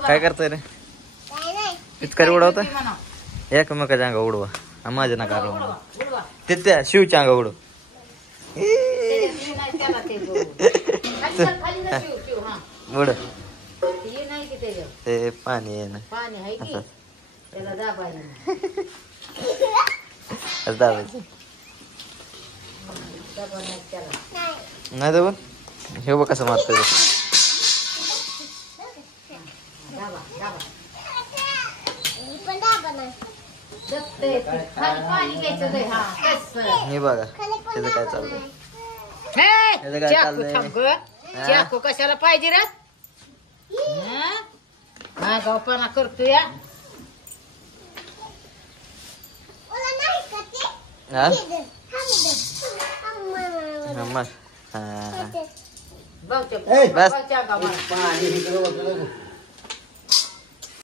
काय करतोय रे पिचकारी उडवत एकमेकाच्या अंगा उडवा माझ्या नका ते त्या शिवच्या अंगा उडव उड ते पाणी आहे ना दाबायचं नाही दाबा हे बघ कसं मारतोय हे बघा त्याचं काय चाललंय कशाला पाहिजे रे काय गावपणा करतो या बस